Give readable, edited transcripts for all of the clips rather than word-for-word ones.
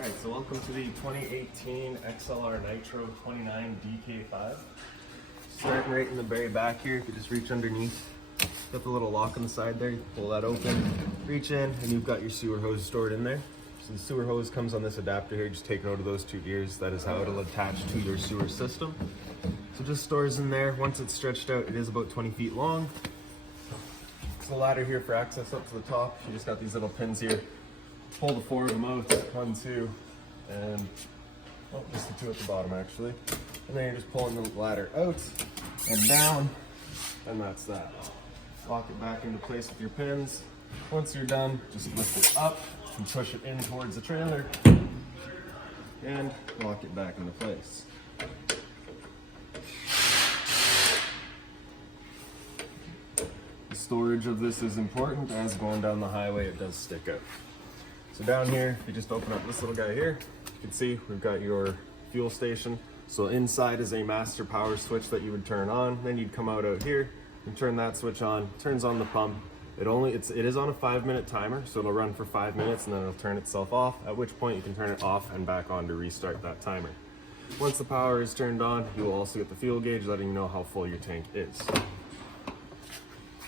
Alright, so welcome to the 2018 XLR Nitro 29 DK5. Starting right in the very back here, if you just reach underneath, got the little lock on the side there, you pull that open, reach in, and you've got your sewer hose stored in there. So the sewer hose comes on this adapter here, just take note of those two ears, that is how it'll attach to your sewer system. So just stores in there. Once it's stretched out, it is about 20 feet long. It's a ladder here for access up to the top. You just got these little pins here. Pull the four of them out, 1, 2, and just the 2 at the bottom actually. And then you're just pulling the ladder out and down, and that's that. Lock it back into place with your pins. Once you're done, just lift it up and push it in towards the trailer and lock it back into place. The storage of this is important, as going down the highway it does stick out. So down here, if you just open up this little guy here, you can see we've got your fuel station. So inside is a master power switch that you would turn on. Then you'd come out here and turn that switch on, turns on the pump. It is on a 5-minute timer, so it'll run for 5 minutes and then it'll turn itself off, at which point you can turn it off and back on to restart that timer. Once the power is turned on, you will also get the fuel gauge letting you know how full your tank is.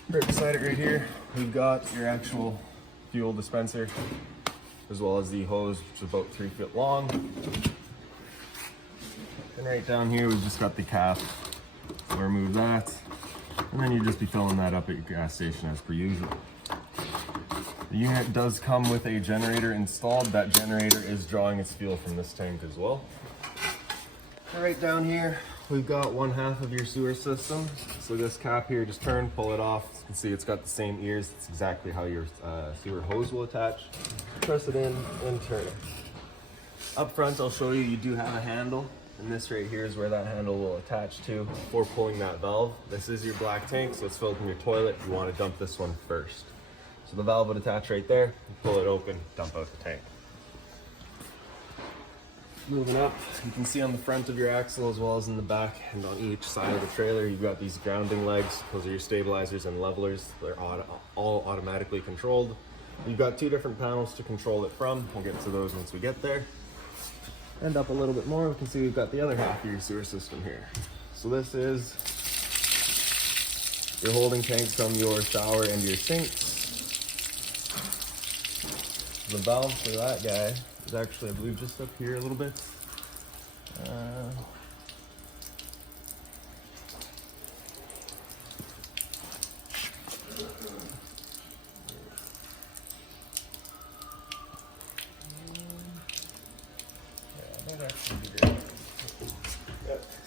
Right beside it right here, we've got your actual fuel dispenser, as well as the hose, which is about 3 feet long. And right down here, we've just got the cap. So remove that, and then you'd just be filling that up at your gas station as per usual. The unit does come with a generator installed. That generator is drawing its fuel from this tank as well. And right down here, we've got 1/2 of your sewer system. So this cap here, just turn, pull it off. You can see it's got the same ears. It's exactly how your sewer hose will attach. Press it in and turn it. Up front, I'll show you do have a handle. And this right here is where that handle will attach to for pulling that valve. This is your black tank, so it's filled from your toilet. You want to dump this one first. So the valve would attach right there. You pull it open, dump out the tank. Moving up, you can see on the front of your axle as well as in the back and on each side of the trailer, you've got these grounding legs. Those are your stabilizers and levelers. They're all automatically controlled. You've got 2 different panels to control it from. We'll get to those once we get there. And up a little bit more, we can see we've got the other half of your sewer system here. So this is your holding tanks from your shower and your sinks. The valve for that guy is actually, I believe, just up here a little bit.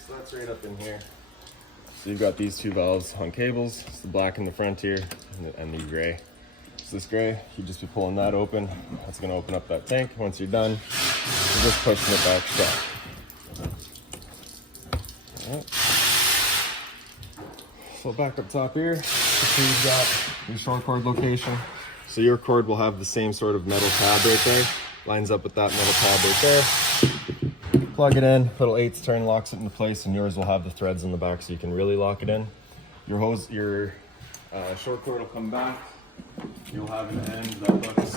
So that's right up in here. So you've got these 2 valves on cables. It's the black in the front here and the gray. So this gray, you'd just be pulling that open. That's gonna open up that tank. Once you're done, you're just pushing it back shut. All right. So back up top here, you've got your short cord location. So your cord will have the same sort of metal tab right there. Lines up with that metal tab right there. Plug it in, little 1/8 turn locks it into place, and yours will have the threads in the back so you can really lock it in. Your hose, your short cord will come back. You'll have an end that looks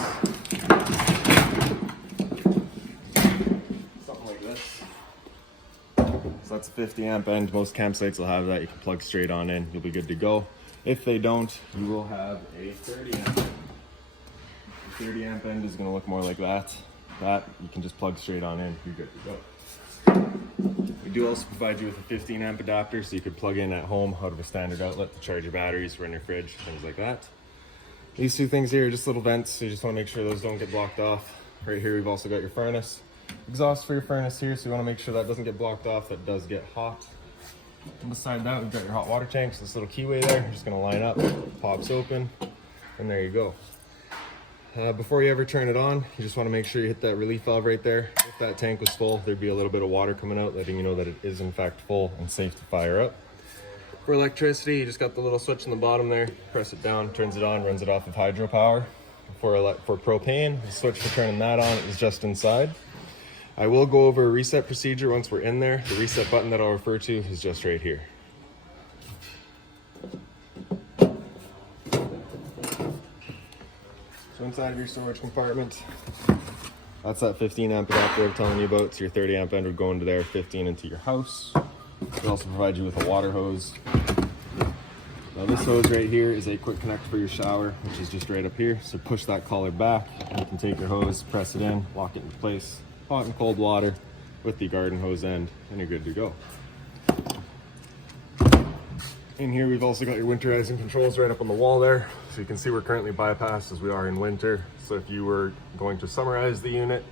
something like this. So that's a 50 amp end. Most campsites will have that. You can plug straight on in. You'll be good to go. If they don't, you will have a 30 amp end. The 30 amp end is going to look more like that. That you can just plug straight on in. You're good to go. We do also provide you with a 15 amp adapter, so you could plug in at home out of a standard outlet to charge your batteries, run your fridge, things like that. These 2 things here are just little vents, so you just want to make sure those don't get blocked off. Right here we've also got your furnace. Exhaust for your furnace here, so you want to make sure that doesn't get blocked off, that does get hot. And beside that, we've got your hot water tank. So this little keyway there, you're just going to line up, pops open, and there you go. Before you ever turn it on, you just want to make sure you hit that relief valve right there. If that tank was full, there'd be a little bit of water coming out, letting you know that it is in fact full and safe to fire up. For electricity, you just got the little switch in the bottom there. Press it down, turns it on, runs it off of hydropower. For propane, the switch for turning that on is just inside. I will go over a reset procedure once we're in there. The reset button that I'll refer to is just right here. So inside of your storage compartment, That's that 15 amp adapter I'm telling you about. So your 30 amp end would go into there, 15 into your house. They also provide you with a water hose. Now this hose right here is a quick connect for your shower, which is just right up here. So push that collar back and you can take your hose, press it in, lock it into place, hot and cold water with the garden hose end, and you're good to go. In here we've also got your winterizing controls right up on the wall there. So you can see we're currently bypassed as we are in winter. So if you were going to summerize the unit,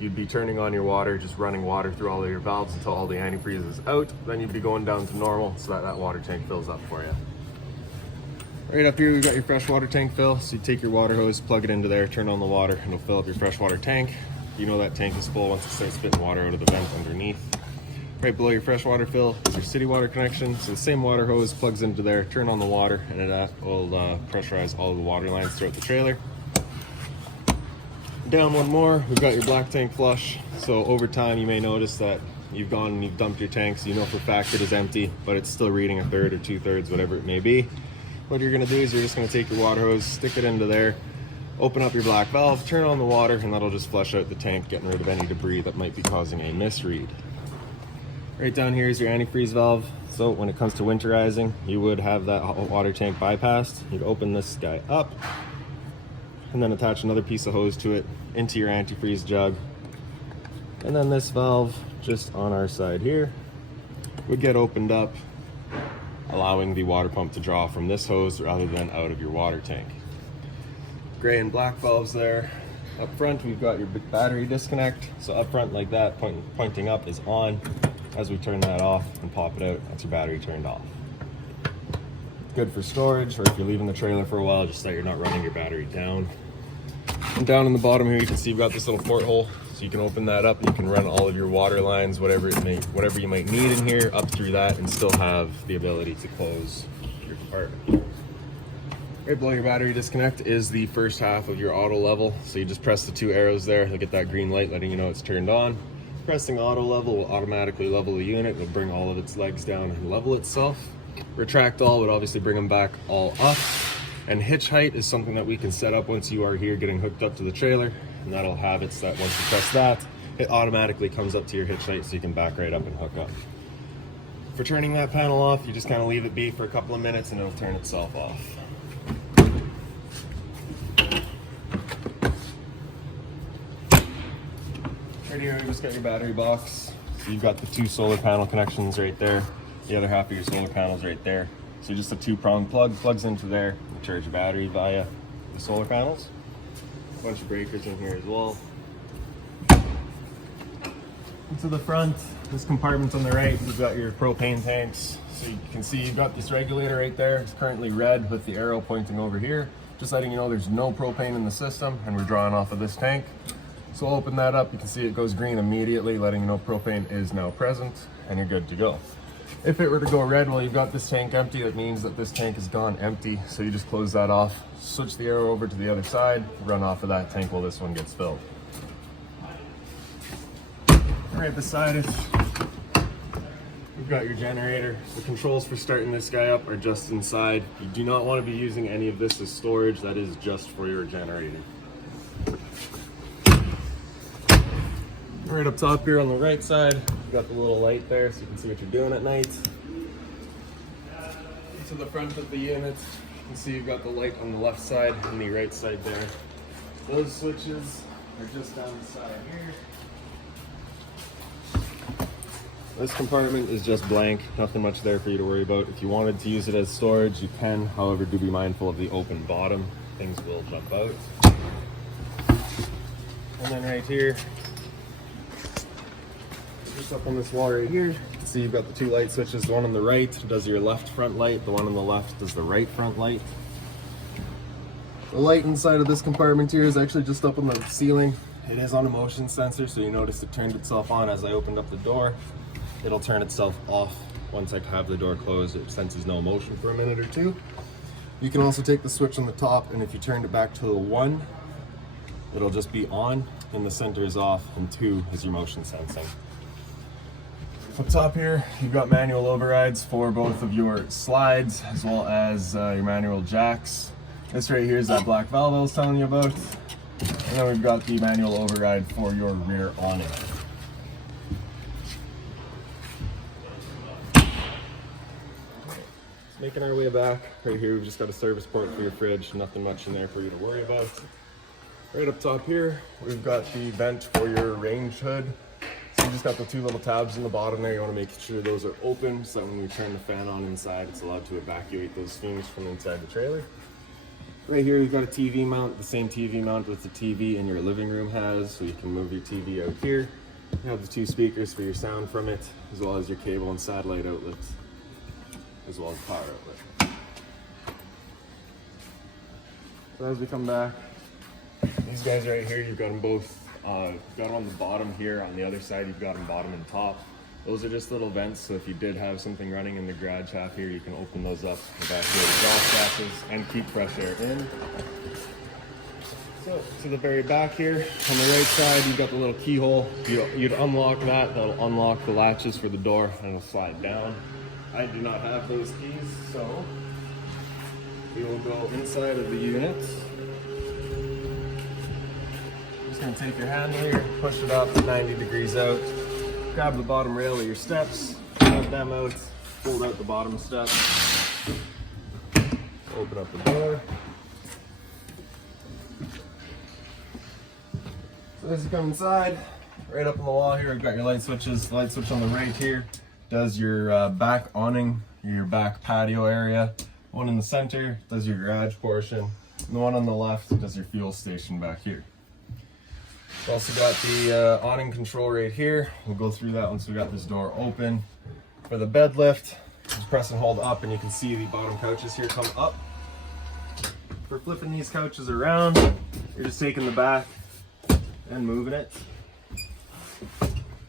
you'd be turning on your water, just running water through all of your valves until all the antifreeze is out. Then you'd be going down to normal so that that water tank fills up for you. Right up here we've got your freshwater tank fill. So you take your water hose, plug it into there, turn on the water, and it'll fill up your freshwater tank. You know that tank is full once it starts spitting water out of the vent underneath. Right below your freshwater fill is your city water connection. So the same water hose plugs into there, turn on the water, and it will pressurize all of the water lines throughout the trailer. Down one more, we've got your black tank flush. So over time you may notice that you've gone and you've dumped your tank, so you know for a fact it is empty, but it's still reading 1/3 or 2/3, whatever it may be. What you're gonna do is you're just gonna take your water hose, stick it into there, open up your black valve, turn on the water, and that'll just flush out the tank, getting rid of any debris that might be causing a misread. Right down here is your antifreeze valve. So when it comes to winterizing, you would have that hot water tank bypassed. You'd open this guy up and then attach another piece of hose to it into your antifreeze jug. And then this valve just on our side here would get opened up, allowing the water pump to draw from this hose rather than out of your water tank. Gray and black valves there. Up front, we've got your battery disconnect. So up front like that, pointing up is on. As we turn that off and pop it out, that's your battery turned off. Good for storage, or if you're leaving the trailer for a while, just so that you're not running your battery down. And down in the bottom here, you can see you've got this little porthole. So you can open that up and you can run all of your water lines, whatever you might need in here, up through that, and still have the ability to close your compartment. Right below your battery disconnect is the first half of your auto level. So you just press the 2 arrows there, you'll get that green light letting you know it's turned on. Pressing auto level will automatically level the unit. It'll bring all of its legs down and level itself. Retract all would obviously bring them back all up. And hitch height is something that we can set up once you are here getting hooked up to the trailer. And that'll have it so that once you press that, it automatically comes up to your hitch height so you can back right up and hook up. For turning that panel off, you just kind of leave it be for a couple of minutes and it'll turn itself off. Right here, we just got your battery box. So you've got the 2 solar panel connections right there. The other half of your solar panels right there. So just a 2-prong plug plugs into there. You charge your battery via the solar panels. A bunch of breakers in here as well. And to the front, this compartment on the right, you've got your propane tanks. So you can see you've got this regulator right there. It's currently red with the arrow pointing over here. Just letting you know there's no propane in the system and we're drawing off of this tank. So we'll open that up, you can see it goes green immediately, letting you know propane is now present and you're good to go. If it were to go red while you've got this tank empty, that means that this tank has gone empty. So you just close that off, switch the arrow over to the other side, run off of that tank while this one gets filled. Right beside it, we've got your generator. The controls for starting this guy up are just inside. You do not want to be using any of this as storage, that is just for your generator. Right up top here on the right side, you've got the little light there so you can see what you're doing at night. To the front of the unit, you can see you've got the light on the left side and the right side there. Those switches are just down the side here. This compartment is just blank, nothing much there for you to worry about. If you wanted to use it as storage, you can. However, do be mindful of the open bottom. Things will jump out. And then right here, just up on this wall right here, you can see you've got the 2 light switches. The one on the right does your left front light, the one on the left does the right front light. The light inside of this compartment here is actually just up on the ceiling. It is on a motion sensor, so you notice it turned itself on as I opened up the door. It'll turn itself off once I have the door closed. It senses no motion for a minute or 2. You can also take the switch on the top, and if you turned it back to the 1, it'll just be on, and the center is off, and 2 is your motion sensing. Up top here, you've got manual overrides for both of your slides as well as your manual jacks. This right here is that black valve I was telling you about. And then we've got the manual override for your rear awning. Making our way back. Right here, we've just got a service port for your fridge. Nothing much in there for you to worry about. Right up top here, we've got the vent for your range hood. So you just got the two little tabs in the bottom there. You want to make sure those are open so that when we turn the fan on inside, it's allowed to evacuate those fumes from inside the trailer. Right here, we've got a TV mount, the same TV mount that the TV in your living room has, so you can move your TV out here. You have the two speakers for your sound from it, as well as your cable and satellite outlets, as well as power outlet. So as we come back, these guys right here, you've got them both, you've got them on the bottom here. On the other side, you've got them bottom and top. Those are just little vents, so if you did have something running in the garage half here, you can open those up, evacuate exhaust gases, and keep fresh air in. So, to the very back here, on the right side, you've got the little keyhole. You'd unlock that, that'll unlock the latches for the door, and it'll slide down. I do not have those keys, so we will go inside of the unit. Just gonna take your handle here, push it up 90 degrees out. Grab the bottom rail of your steps, pull them out, fold out the bottom step, open up the door. So as you come inside, right up on the wall here, I've got your light switches. The light switch on the right here does your back awning, your back patio area. One in the center does your garage portion, and the one on the left does your fuel station back here. We've also got the awning control right here. We'll go through that once we got this door open. For the bed lift, just press and hold up and you can see the bottom couches here come up. For flipping these couches around, you're just taking the back and moving it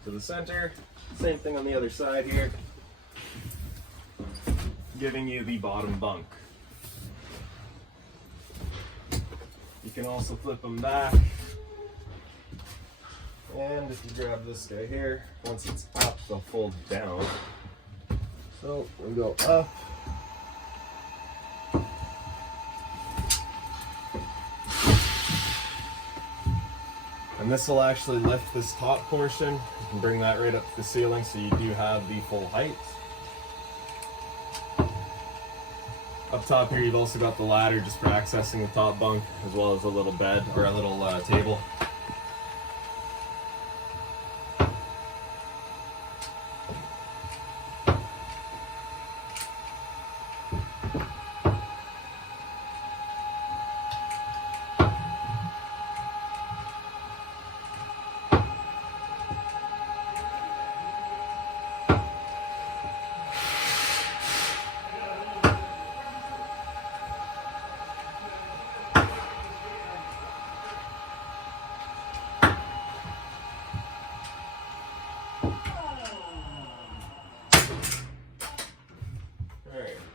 to the center. Same thing on the other side here, giving you the bottom bunk. You can also flip them back. And if you grab this guy here, once it's up, they'll fold down. So we'll go up. And this will actually lift this top portion. You can bring that right up to the ceiling so you do have the full height. Up top here, you've also got the ladder just for accessing the top bunk, as well as a little bed or a little table.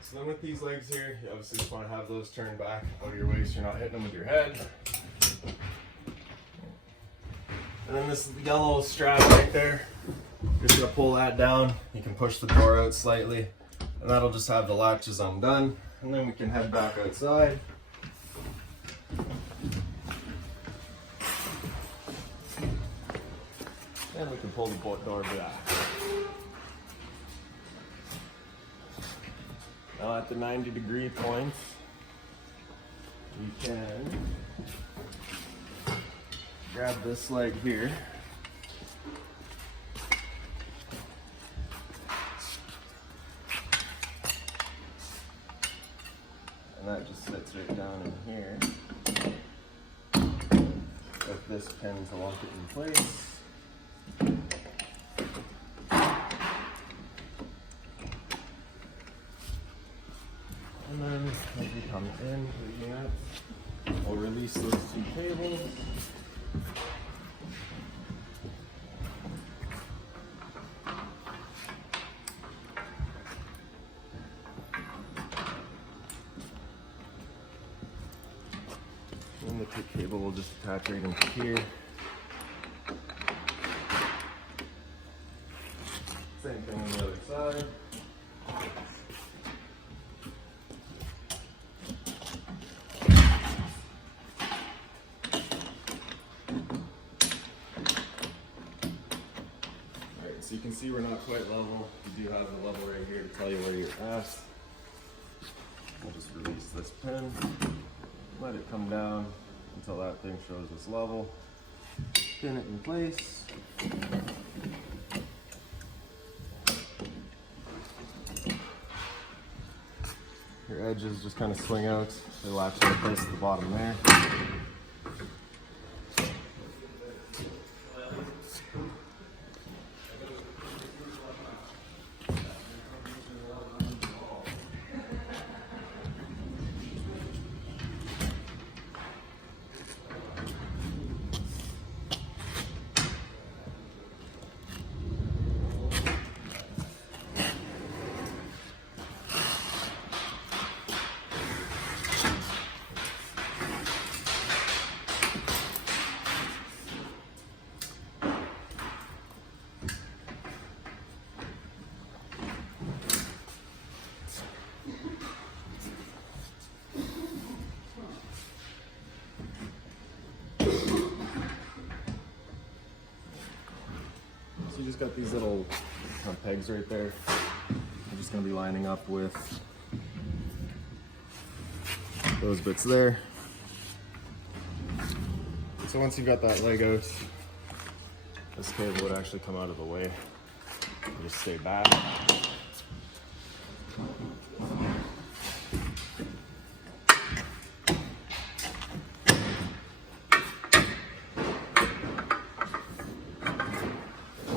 So then with these legs here, you obviously just want to have those turned back out of your way so you're not hitting them with your head. And then this yellow strap right there, you're just going to pull that down. You can push the door out slightly, and that'll just have the latches undone. And then we can head back outside. And we can pull the door back. Now at the 90-degree point, you can grab this leg here. And that just sits right down in here. With this pin to lock it in place. And then as we come in to the unit, we'll release those two cables. And the two cable will just attach right into here. Same thing on the other side. So you can see we're not quite level. You do have the level right here to tell you where you're at. I'll just release this pin, let it come down until that thing shows it's level. Pin it in place. Your edges just kind of swing out. They latch into place at the bottom there. So you just got these little pegs right there. I'm just going to be lining up with those bits there. So once you've got that leg out, this cable would actually come out of the way. You just stay back.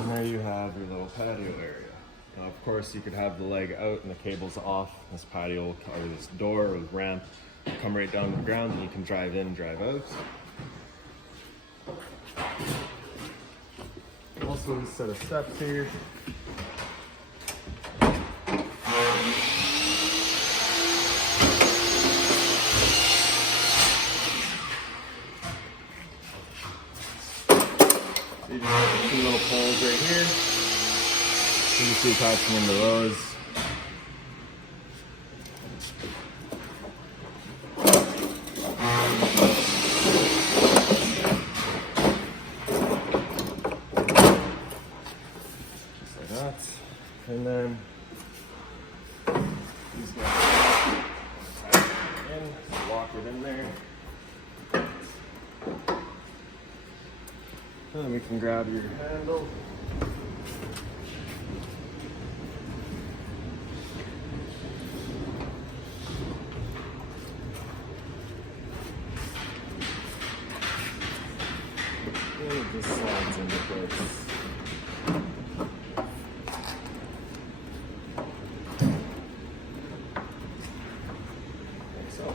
There you have your little patio area. Now, of course, you could have the leg out and the cable's off. This patio or this door or ramp will come right down to the ground, and you can drive in and drive out. Also, a set of steps here. You just have two little poles right here. You just attaching into those. Just like that. And then these guys attach it in, so lock it in there. And then we can grab your handle. And it just slides into place. Like so.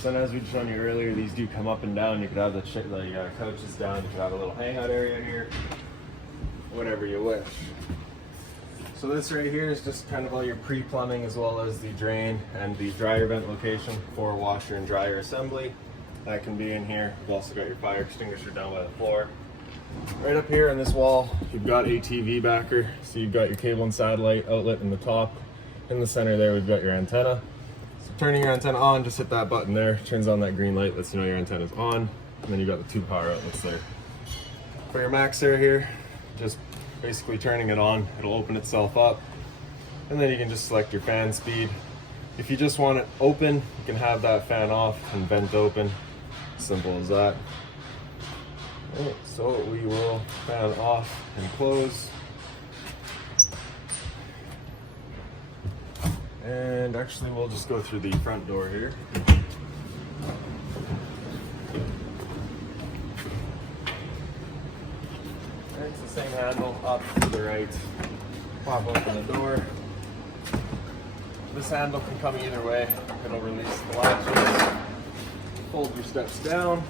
So as we showed you earlier, these do come up and down. You could have the couches down. You could have a little hangout area here, whatever you wish. So this right here is just kind of all your pre-plumbing, as well as the drain and the dryer vent location for washer and dryer assembly. That can be in here. You've also got your fire extinguisher down by the floor. Right up here on this wall, you've got a TV backer. So you've got your cable and satellite outlet in the top. In the center there, we've got your antenna. So turning your antenna on, just hit that button there. Turns on that green light, lets you know your antenna is on. And then you've got the two power outlets there. For your maxer here, just basically turning it on, it'll open itself up, and then you can just select your fan speed. If you just want it open, you can have that fan off and vent open. Simple as that. Alright, so we will fan off and close. And actually we'll just go through the front door here. It's the same handle, up to the right. Pop open the door. This handle can come either way. It'll release the latches. Fold your steps down.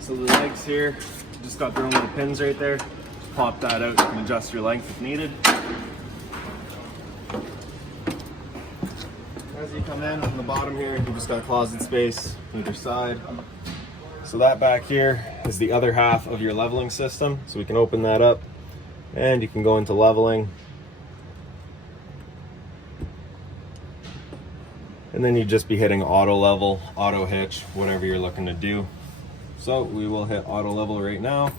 So the legs here, just got their own little pins right there. Pop that out, you can adjust your length if needed. As you come in on the bottom here, you just got closet space either side. So that back here is the other half of your leveling system. So we can open that up and you can go into leveling. And then you'd just be hitting auto level, auto hitch, whatever you're looking to do. So we will hit auto level right now.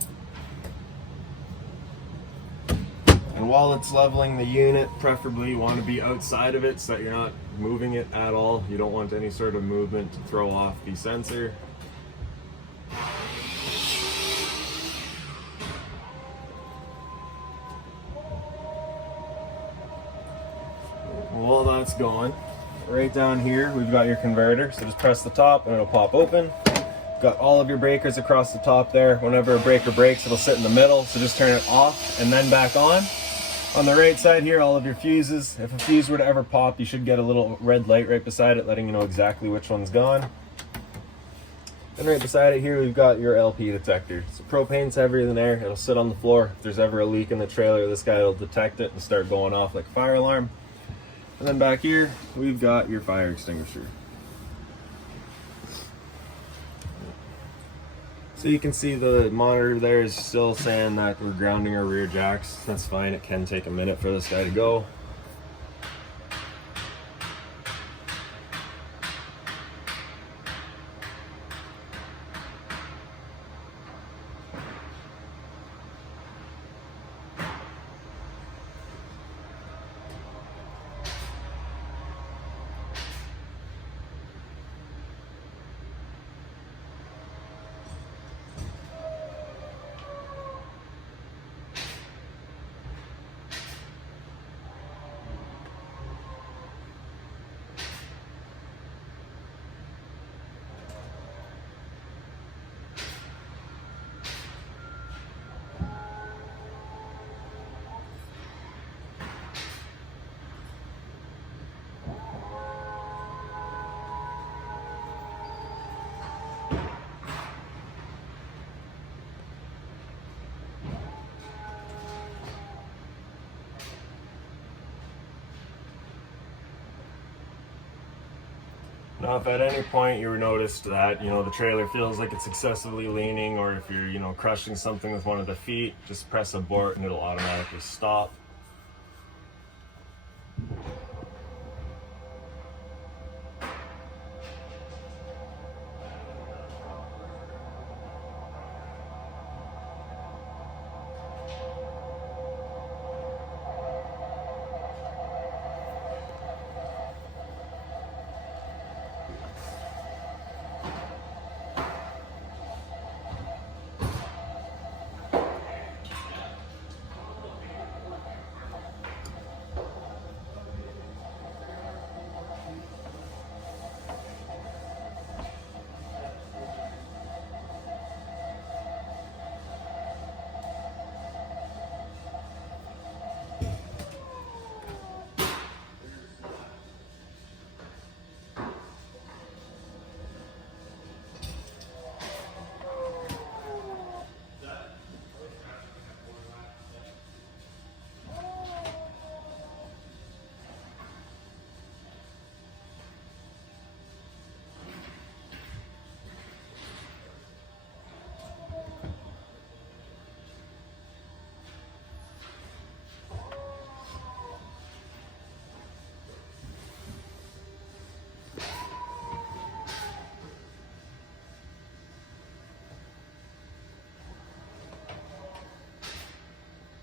And while it's leveling the unit, preferably you want to be outside of it so that you're not moving it at all. You don't want any sort of movement to throw off the sensor. While that's going, right down here we've got your converter, so just press the top and it'll pop open. Got all of your breakers across the top there. Whenever a breaker breaks, it'll sit in the middle, so just turn it off and then back on. On the right side here, all of your fuses. If a fuse were to ever pop, you should get a little red light right beside it letting you know exactly which one's gone. And right beside it here we've got your LP detector. So propane's heavier than air, it'll sit on the floor. If there's ever a leak in the trailer, this guy will detect it and start going off like a fire alarm. And then back here, we've got your fire extinguisher. So you can see the monitor there is still saying that we're grounding our rear jacks. That's fine, it can take a minute for this guy to go. Now, if at any point you noticed that, the trailer feels like it's excessively leaning, or if you're, crushing something with one of the feet, just press abort and it'll automatically stop.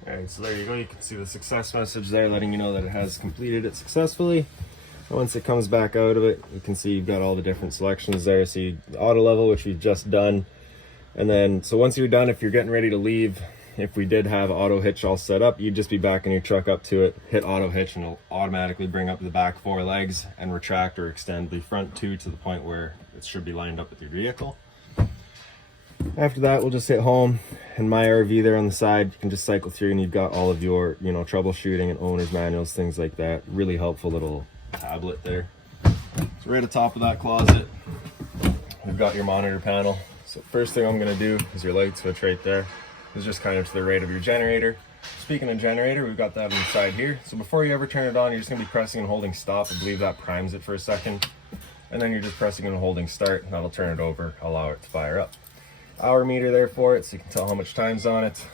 Alright, so there you go. You can see the success message there letting you know that it has completed it successfully. And once it comes back out of it, you can see you've got all the different selections there. See the auto level, which we've just done. And then, so once you're done, if you're getting ready to leave, if we did have auto hitch all set up, you'd just be backing your truck up to it, hit auto hitch, and it'll automatically bring up the back 4 legs and retract or extend the front 2 to the point where it should be lined up with your vehicle. After that, we'll just hit home, and my RV there on the side, you can just cycle through and you've got all of your, troubleshooting and owner's manuals, things like that. Really helpful little tablet there. So right at the top of that closet, we've got your monitor panel. So first thing I'm gonna do is your light switch right there. Is just kind of to the right of your generator. Speaking of generator, we've got that on the side here. So before you ever turn it on, you're just gonna be pressing and holding stop. I believe that primes it for a second. And then you're just pressing and holding start, and that'll turn it over, allow it to fire up. Hour meter there for it, so you can tell how much time's on it.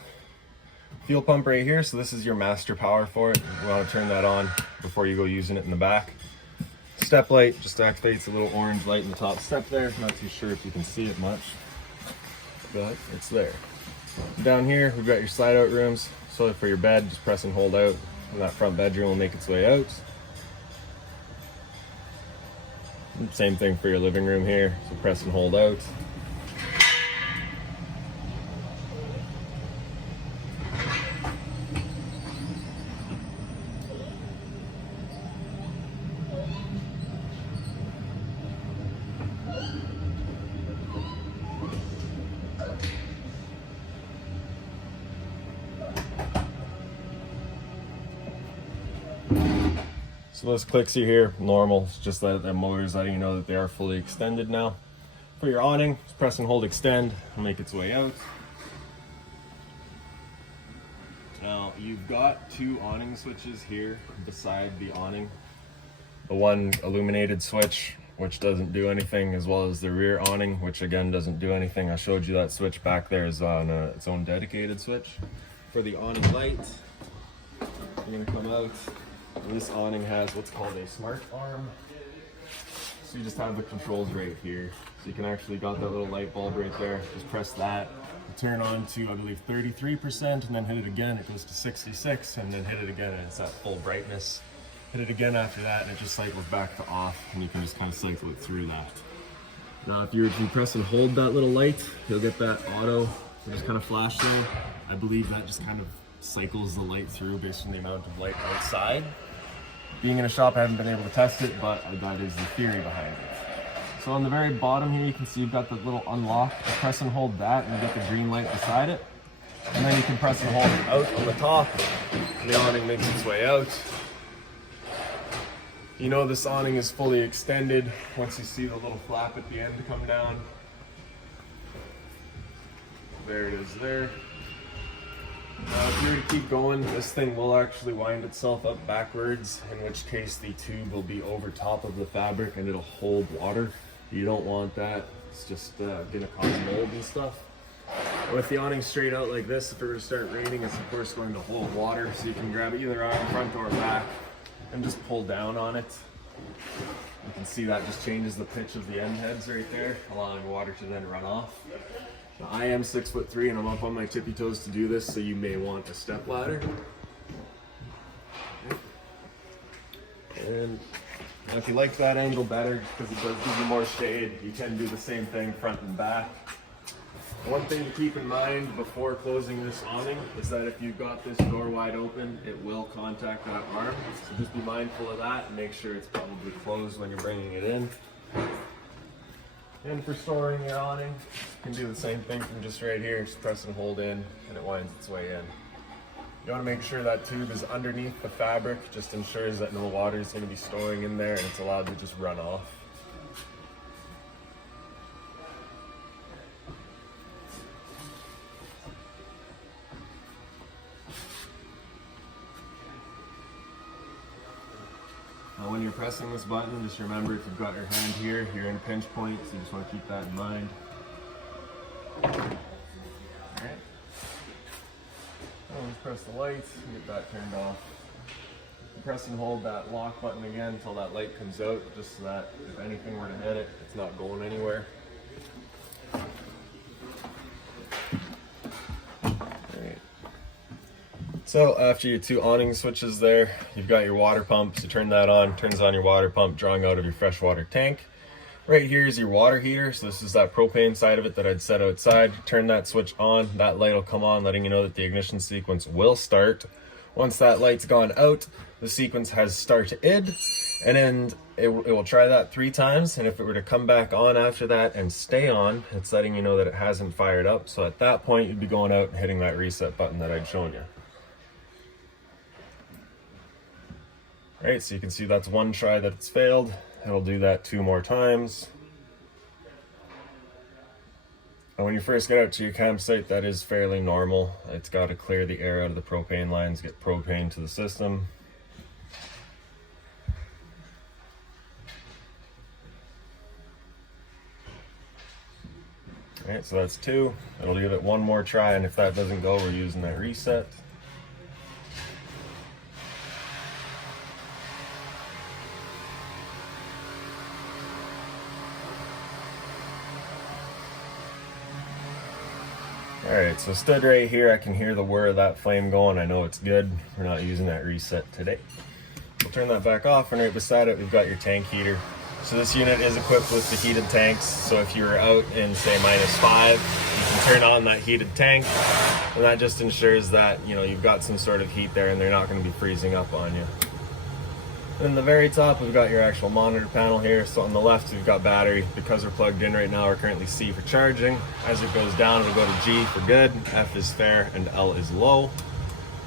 Fuel pump right here, so this is your master power for it. You want to turn that on before you go using it in the back. step light just activates a little orange light in the top step there. Not too sure if you can see it much, but it's there. Down here, we've got your slide out rooms. So for your bed, just press and hold out, and that front bedroom will make its way out. Same thing for your living room here, so press and hold out. So those clicks are here, normal. It's just that the motor's letting you know that they are fully extended now. For your awning, just press and hold extend and make its way out. Now you've got two awning switches here beside the awning. The one illuminated switch, which doesn't do anything, as well as the rear awning, which again doesn't do anything. I showed you that switch back there is on its own dedicated switch. For the awning light, you're gonna come out. This awning has what's called a smart arm. So you just have the controls right here. So you can actually got that little light bulb right there. Just press that, turn on to, I believe, 33%, and then hit it again. It goes to 66, and then hit it again, and it's at full brightness. Hit it again after that, and it just cycles back to off, and you can just kind of cycle it through that. Now, if you press and hold that little light, you'll get that auto just kind of flash there. I believe that just kind of cycles the light through based on the amount of light outside. Being in a shop, I haven't been able to test it, but that is the theory behind it. So on the very bottom here, you can see you've got the little unlock. Press and hold that, and you get the green light beside it. And then you can press and hold it out on the top, and the awning makes its way out. You know this awning is fully extended once you see the little flap at the end come down. There it is there. Now if you were to keep going, this thing will actually wind itself up backwards, in which case the tube will be over top of the fabric and it'll hold water. You don't want that. It's just gonna cause mold and stuff. With the awning straight out like this, if it were to start raining, it's of course going to hold water, so you can grab it either on front or back and just pull down on it. You can see that just changes the pitch of the end heads right there, allowing water to then run off. Now, I am 6'3" and I'm up on my tippy toes to do this, so you may want a step ladder. And now if you like that angle better, because it does give you more shade, you can do the same thing front and back. One thing to keep in mind before closing this awning is that if you've got this door wide open, it will contact that arm. So just be mindful of that and make sure it's probably closed when you're bringing it in. And for storing your awning, you can do the same thing from just right here. Just press and hold in, and it winds its way in. You want to make sure that tube is underneath the fabric. Just ensures that no water is going to be storing in there, and it's allowed to just run off. Now when you're pressing this button, just remember if you've got your hand here, you're in a pinch point, so you just want to keep that in mind. Alright. Now just press the lights and get that turned off. You press and hold that lock button again until that light comes out, just so that if anything were to hit it, it's not going anywhere. So after your two awning switches there, you've got your water pump. So turn that on, turns on your water pump, drawing out of your freshwater tank. Right here is your water heater. So this is that propane side of it that I'd set outside. Turn that switch on, that light will come on, letting you know that the ignition sequence will start. Once that light's gone out, the sequence has started, and then it will try that 3 times. And if it were to come back on after that and stay on, it's letting you know that it hasn't fired up. So at that point, you'd be going out and hitting that reset button that I'd shown you. Alright, so you can see that's one try that it's failed. It'll do that 2 more times. And when you first get out to your campsite, that is fairly normal. It's got to clear the air out of the propane lines, get propane to the system. Alright, so that's 2. It'll give it 1 more try, and if that doesn't go, we're using that reset. All right, so stood right here, I can hear the whir of that flame going. I know it's good. We're not using that reset today. We'll turn that back off, and right beside it, we've got your tank heater. So this unit is equipped with the heated tanks. So if you're out in say -5, you can turn on that heated tank, and that just ensures that you've got some sort of heat there, and they're not going to be freezing up on you. And the very top, we've got your actual monitor panel here. So on the left, we've got battery. Because we're plugged in right now, we're currently C for charging. As it goes down, it'll go to G for good, F is fair, and L is low.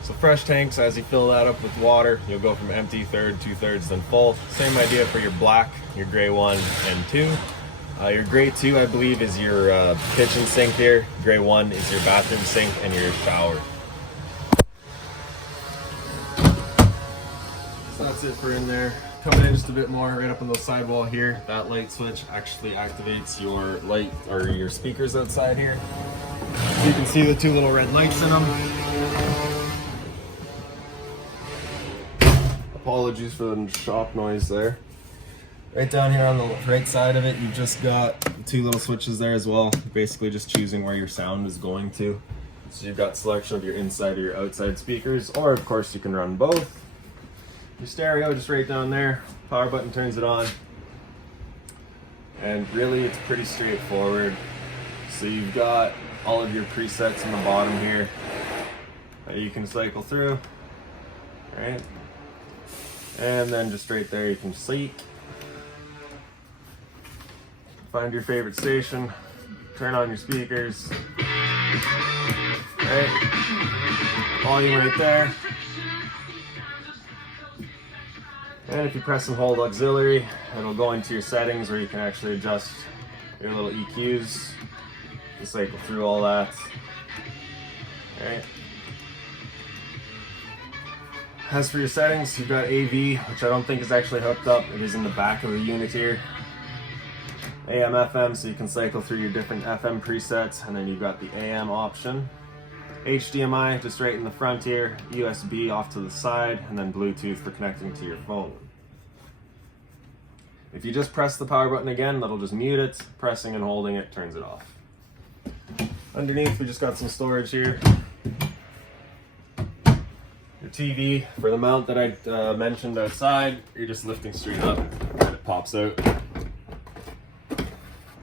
So fresh tanks, as you fill that up with water, you'll go from empty, third, 2/3, then full. Same idea for your black, your gray 1 and 2. Your gray 2, I believe, is your kitchen sink here. Gray 1 is your bathroom sink and your shower. So that's it for in there. Coming in just a bit more, right up on the sidewall here, that light switch actually activates your light or your speakers outside here. So you can see the 2 little red lights in them. Apologies for the shop noise there. Right down here on the right side of it, you've just got 2 little switches there as well. Basically just choosing where your sound is going to. So you've got selection of your inside or your outside speakers, or of course you can run both. Your stereo just right down there. Power button turns it on. And really it's pretty straightforward. So you've got all of your presets in the bottom here that you can cycle through. Right? And then just right there you can seek. Find your favorite station. Turn on your speakers. Right? Volume right there. And if you press and hold auxiliary, it'll go into your settings where you can actually adjust your little EQs. Just cycle through all that. Alright. As for your settings, you've got AV, which I don't think is actually hooked up. It is in the back of the unit here. AM, FM, so you can cycle through your different FM presets, and then you've got the AM option. HDMI just right in the front here, USB off to the side, and then Bluetooth for connecting to your phone. If you just press the power button again, that'll just mute it. Pressing and holding it turns it off. Underneath, we just got some storage here. Your TV for the mount that I mentioned outside, you're just lifting straight up and it pops out.